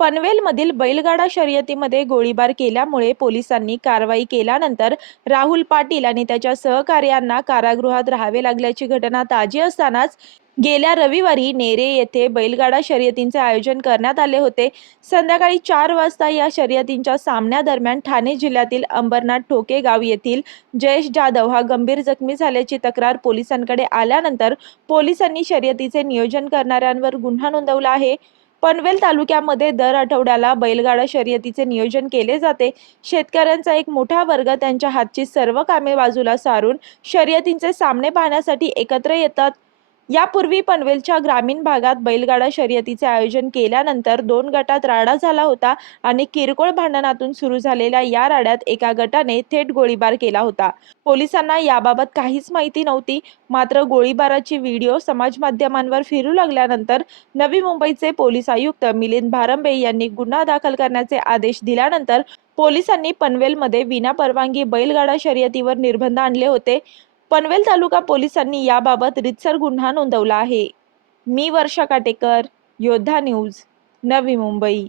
पनवेलमधील बैलगाडा शर्यतीमध्ये गोळीबार केल्यामुळे पोलिसांनी कारवाई केल्यानंतर राहुल पाटील आणि त्याच्या सहकार्यांना कारागृहात राहावे लागल्याची घटना ताजी असतानाच गेल्या रविवारी नेरे येथे बैलगाडा शर्यतींचे आयोजन करण्यात आले होते। संध्याकाळी 4 वाजता या शर्यतींच्या सामन्यादरम्यान ठाणे जिल्ह्यातील अंबरनाथ ठोकेगाव येथील जयेश जाधव हा गंभीर जखमी झाल्याची तक्रार पोलिसांकडे आल्यानंतर पोलिसांनी शर्यतीचे नियोजन करणाऱ्यांवर गुन्हा नोंदवला आहे। पनवेल तालुक्यामध्ये दर आठवड्याला बैलगाडा शर्यतीचे नियोजन केले जाते। शेतकऱ्यांचा एक मोठा वर्ग त्यांच्या हातची सर्व कामे बाजूला सारून शर्यतींचे सामने पाहण्यासाठी एकत्र येतात। यापूर्वी पनवेलच्या ग्रामीण भागात बैलगाडा शर्यतीचे आयोजन केल्यानंतर 2 गटात राडा झाला होता आणि किरकोळ भांडणातून सुरू झालेल्या या राड्यात एका गटाने थेट गोळीबार केला होता। पोलिसांना याबाबत काहीच माहिती नव्हती। मात्र गोळीबाराची व्हिडिओ समाज माध्यमांवर फिरू लागल्यानंतर नवी मुंबईचे पोलीस आयुक्त मिलिंद भारंबे यांनी गुन्हा दाखल करण्याचे आदेश दिल्यानंतर पोलिसांनी पनवेलमध्ये विनापरवानगी बैलगाडा शर्यतीवर निर्बंध आणले होते। पनवेल तालुका पोलिसांनी याबाबत रीतसर गुन्हा नोंदवला आहे। मी वर्षा काटेकर, योद्धा न्यूज, नवी मुंबई।